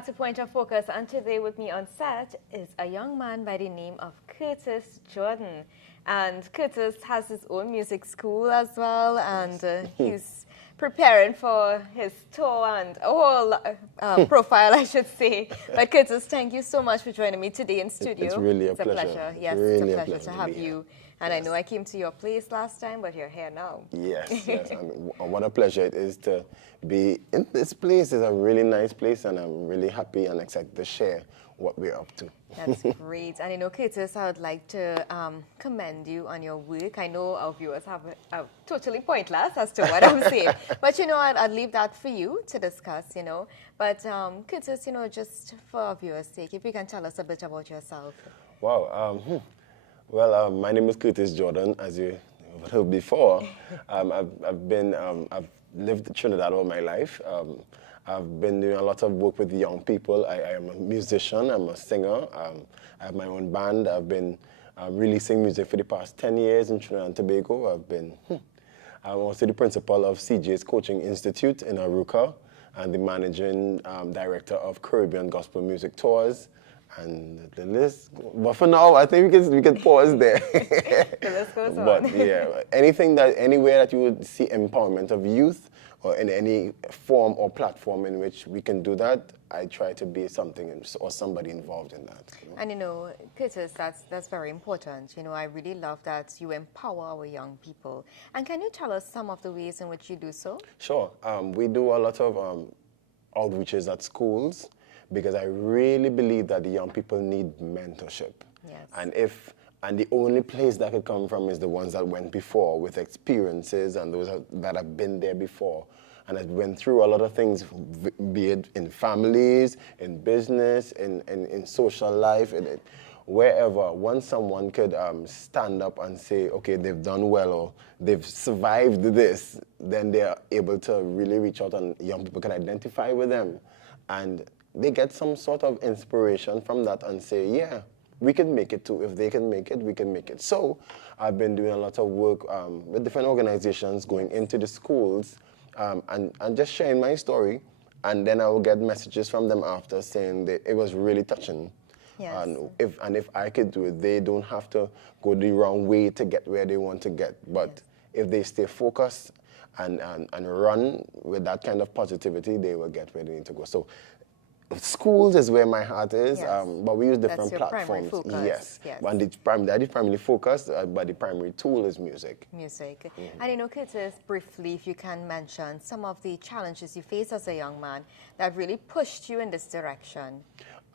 back to Point of Focus, and today with me on set is a young man by the name of Curtis Jordan. And Curtis has his own music school as well, and he's preparing for his tour and a whole profile, I should say. But Curtis, thank you so much for joining me today in studio. It's really a pleasure. Yes, really it's a pleasure to have you. And yes. I know I came to your place last time, but you're here now. Yes, yes. And what a pleasure it is to be in this place. It's a really nice place, and I'm really happy and excited to share what we're up to. That's great. And you know, Curtis, I would like to commend you on your work. I know our viewers have totally pointless as to what I'm saying. But, you know, I'd leave that for you to discuss, you know. But, Curtis, you know, just for our viewers' sake, if you can tell us a bit about yourself. Wow. Well, my name is Curtis Jordan, as you heard before. I've lived in Trinidad all my life. I've been doing a lot of work with young people. I am a musician, I'm a singer. I have my own band. I've been releasing music for the past 10 years in Trinidad and Tobago. I'm also the principal of CJ's Coaching Institute in Aruca and the managing director of Caribbean Gospel Music Tours. And the list, but for now, I think we can pause there. The list goes on. But yeah, anywhere that you would see empowerment of youth, or in any form or platform in which we can do that, I try to be something or somebody involved in that. You know? And you know, Curtis, that's very important. You know, I really love that you empower our young people. And can you tell us some of the ways in which you do so? Sure. We do a lot of outreaches at schools, because I really believe that the young people need mentorship. Yes. And the only place that could come from is the ones that went before, with experiences, and those that have been there before and have went through a lot of things, be it in families, in business, in social life, wherever. Once someone could stand up and say, okay, they've done well, or they've survived this, then they're able to really reach out, and young people can identify with them. And they get some sort of inspiration from that and say, yeah, we can make it too. If they can make it, we can make it. So I've been doing a lot of work with different organizations, going into the schools and just sharing my story. And then I will get messages from them after saying that it was really touching. Yes. And if I could do it, they don't have to go the wrong way to get where they want to get. But yes, if they stay focused and run with that kind of positivity, they will get where they need to go. So schools is where my heart is, yes, but we use different that's your platforms. Primary focus. Yes, yes. And that is primarily focused, but the primary tool is music. Music. Mm-hmm. And you know, Curtis, briefly, if you can mention some of the challenges you face as a young man that really pushed you in this direction.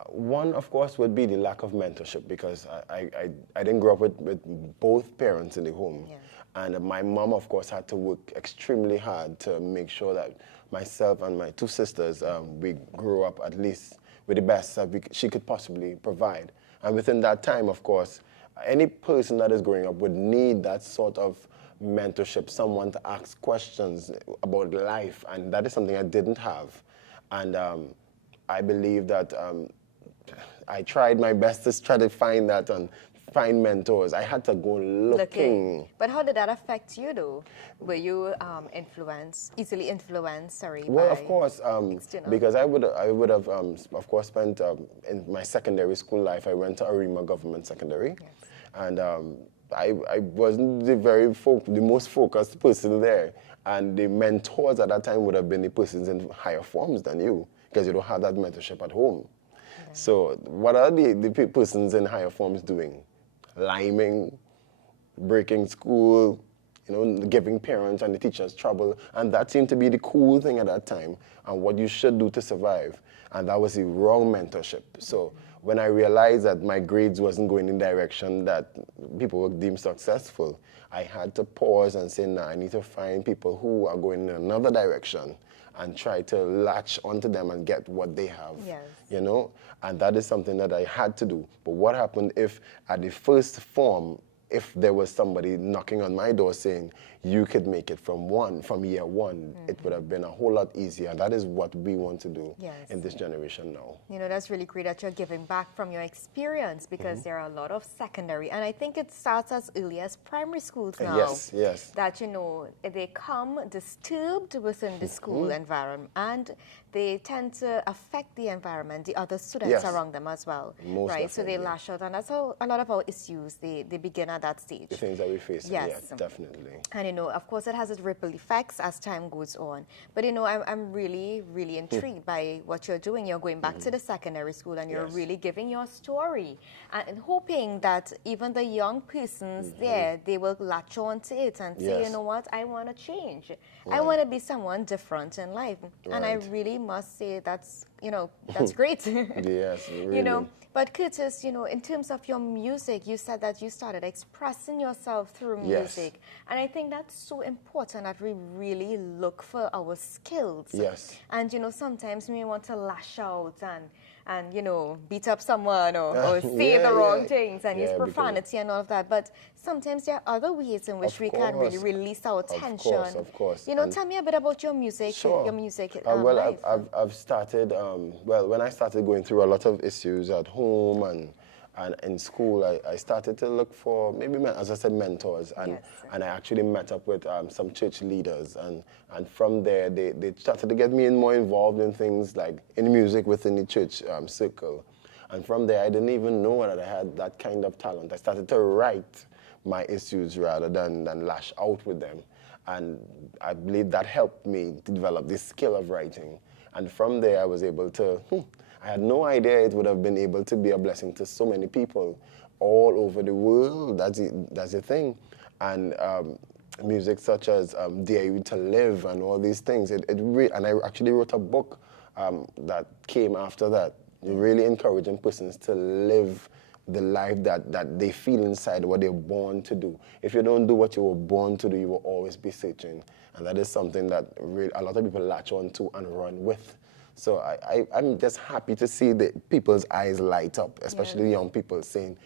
One, of course, would be the lack of mentorship, because I didn't grow up with both parents in the home. Yes. And my mom, of course, had to work extremely hard to make sure that myself and my two sisters, we grew up at least with the best that she could possibly provide. And within that time, of course, any person that is growing up would need that sort of mentorship, someone to ask questions about life, and that is something I didn't have. And I believe that I tried my best to try to find that and find mentors. I had to go looking. But how did that affect you, though? Were you easily influenced, Well, of course, because I would have, of course, spent in my secondary school life. I went to Arima Government Secondary, yes, and I wasn't the most focused person there, and the mentors at that time would have been the persons in higher forms than you, because you don't have that mentorship at home. Yeah. So what are the persons in higher forms doing? Liming, breaking school, you know, giving parents and the teachers trouble. And that seemed to be the cool thing at that time, and what you should do to survive. And that was the wrong mentorship. So when I realized that my grades wasn't going in the direction that people would deem successful, I had to pause and say, nah, I need to find people who are going in another direction and try to latch onto them and get what they have. Yes. You know? And that is something that I had to do. But what happened if at the first form, if there was somebody knocking on my door saying, you could make it from year one, mm-hmm, it would have been a whole lot easier. That is what we want to do, yes, in this generation now. You know, that's really great that you're giving back from your experience, because mm-hmm, there are a lot of secondary, and I think it starts as early as primary schools now. Yes, yes. That, you know, they come disturbed within the school, mm-hmm, environment, and they tend to affect the environment, the other students around them as well, Most right? So they definitely. lash out, and that's how a lot of our issues, they begin at that stage. The things that we face, Yes. yeah, definitely. And, you know, of course, it has its ripple effects as time goes on. But, you know, I'm really, really intrigued by what you're doing. You're going back to the secondary school, and you're really giving your story and hoping that even the young persons there, they will latch on to it and say, you know what, I want to change. I want to be someone different in life. And I really must say that's, you know, that's great. Yes, really. You know, but Curtis, you know, in terms of your music, you said that you started expressing yourself through music. And I think that's so important that we really look for our skills. Yes. And, you know, sometimes we want to lash out and you know, beat up someone or say the wrong things and use profanity and all of that. But sometimes there are other ways in which we can really release our tension. Of course. You know, tell me a bit about your music. Sure. Your music well, life. I've started, well, when I started going through a lot of issues at home and in school, I started to look for maybe, as I said, mentors. And I actually met up with some church leaders. And from there, they started to get me more involved in things like in music within the church circle. And from there, I didn't even know that I had that kind of talent. I started to write my issues rather than lash out with them. And I believe that helped me to develop this skill of writing. And from there, I was able to, I had no idea it would have been able to be a blessing to so many people all over the world. That's the thing. And music such as Dare You to Live and all these things. And I actually wrote a book that came after that, really encouraging persons to live the life that they feel inside, what they're born to do. If you don't do what you were born to do, you will always be searching. And that is something that really a lot of people latch on to and run with. So I'm just happy to see the people's eyes light up, especially young people saying,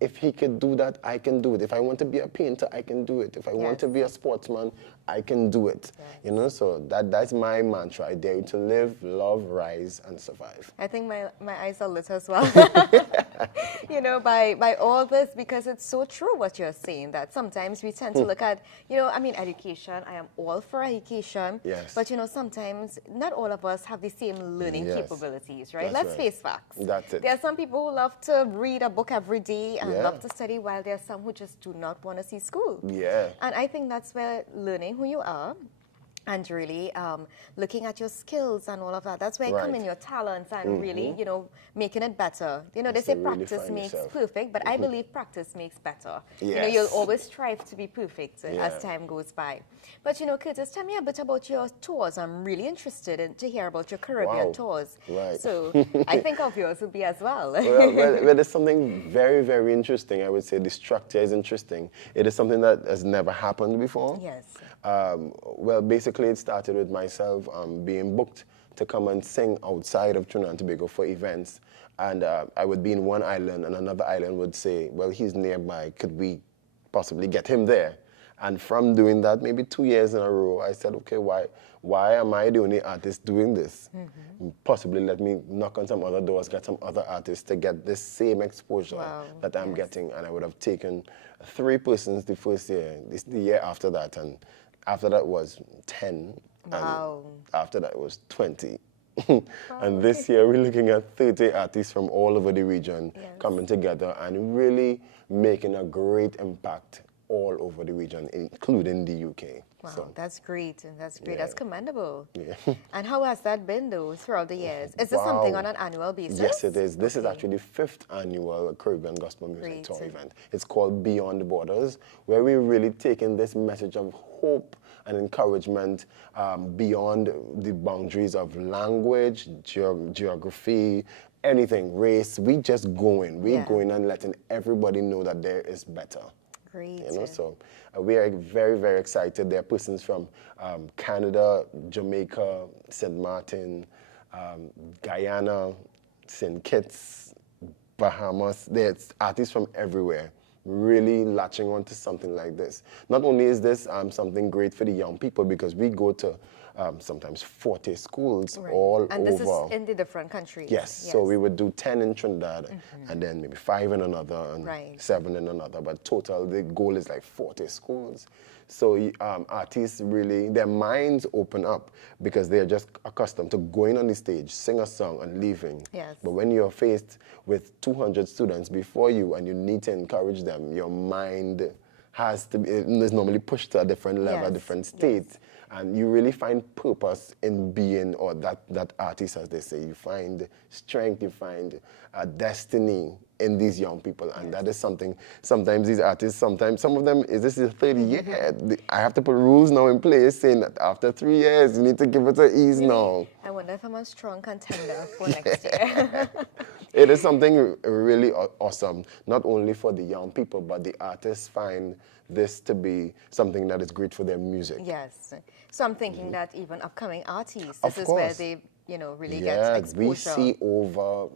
if he could do that, I can do it. If I want to be a painter, I can do it. If I want to be a sportsman, I can do it. You know, so that's my mantra. I dare you to live, love, rise, and survive. I think my eyes are lit as well. You know, by all this, because it's so true what you're saying, that sometimes we tend to look at, you know, I mean, education. I am all for education. Yes. But, you know, sometimes not all of us have the same learning capabilities, right? That's Let's face facts. That's it. There are some people who love to read a book every day and love to study, while there are some who just do not want to see school. Yeah. And I think that's where learning who you are and really looking at your skills and all of that, that's where come in your talents and really, you know, making it better. You know, they say practice makes perfect, but I believe practice makes better. You know, you'll always strive to be perfect as time goes by. But, you know, Curtis, tell me a bit about your tours. I'm really interested to hear about your Caribbean tours. Right. So I think of yours will be as well. well, there's something very, very interesting. I would say the structure is interesting. It is something that has never happened before. Yes. Well, basically, it started with myself being booked to come and sing outside of Trinidad and Tobago for events. And I would be in one island, and another island would say, well, he's nearby. Could we possibly get him there? And from doing that, maybe 2 years in a row, I said, okay, why am I the only artist doing this? Possibly let me knock on some other doors, get some other artists to get this same exposure that I'm getting. And I would have taken 3 persons the first year, the year after that, and after that was 10. Wow. And after that was 20. And this year we're looking at 30 artists from all over the region coming together and really making a great impact all over the region, including the UK. Wow, so, that's great. That's great. That's commendable. Yeah. And how has that been, though, throughout the years? Is this something on an annual basis? Yes, it is. This is actually the 5th annual Caribbean Gospel Music Tour event. It's called Beyond the Borders, where we're really taking this message of hope and encouragement beyond the boundaries of language, geography, anything, race. We just going. We're going and letting everybody know that there is better. Great. You know, so we are very, very excited. There are persons from Canada, Jamaica, St. Martin, Guyana, St. Kitts, Bahamas. There's artists from everywhere really latching on to something like this. Not only is this something great for the young people, because we go to sometimes 40 schools all and over. this is in the different countries. Yes, so we would do 10 in Trinidad, and then maybe 5 in another, and 7 in another. But total, the goal is like 40 schools. So artists really, their minds open up because they're just accustomed to going on the stage, sing a song, and leaving. Yes. But when you're faced with 200 students before you and you need to encourage them, your mind has to be, is normally pushed to a different level, a different state. Yes. And you really find purpose in being, or that artist, as they say. You find strength, you find a destiny in these young people. And that is something, sometimes these artists, sometimes some of them, this is 30 years. I have to put rules now in place saying that after 3 years, you need to give it an ease now. I wonder if I'm a strong contender for next year. It is something really awesome, not only for the young people, but the artists find this to be something that is great for their music. Yes. So I'm thinking that even upcoming artists, this is where they, really get exposure. We see over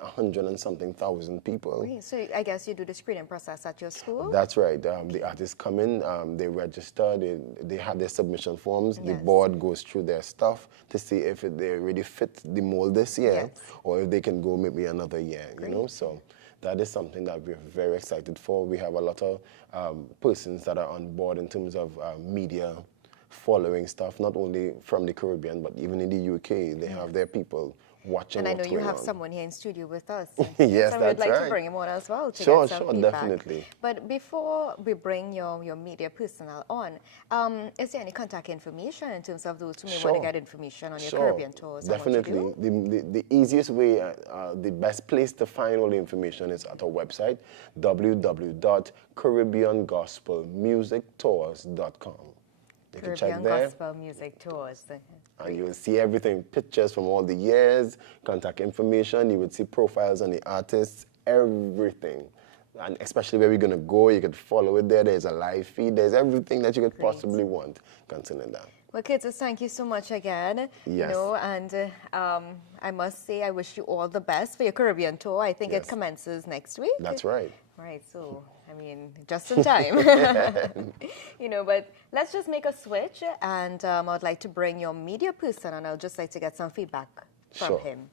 100 and something thousand people. Great. So I guess you do the screening process at your school? That's right. The artists come in, they register, they have their submission forms. The board goes through their stuff to see if they really fit the mold this year, or if they can go maybe another year, So that is something that we're very excited for. We have a lot of persons that are on board in terms of media following stuff, not only from the Caribbean, but even in the UK. They have their people watching. And I know you have someone here in studio with us. Yes, so that's we'd like right. to bring him on as well to Sure, get some sure, feedback. Definitely. But before we bring your media personnel on, is there any contact information in terms of those who may want to get information on your Caribbean tours? Definitely. The easiest way, the best place to find all the information is at our website, www.caribbeangospelmusictours.com. You can check there. Gospel Music Tours. And you will see everything, pictures from all the years, contact information, you would see profiles on the artists, everything. And especially where we're going to go, you could follow it there. There's a live feed. There's everything that you could possibly want concerning that. Well, Curtis, thank you so much again. Yes. And I must say I wish you all the best for your Caribbean tour. I think it commences next week. That's right. Right, so, I mean, just in time. But let's just make a switch, and I'd like to bring your media person, and I'd just like to get some feedback from him.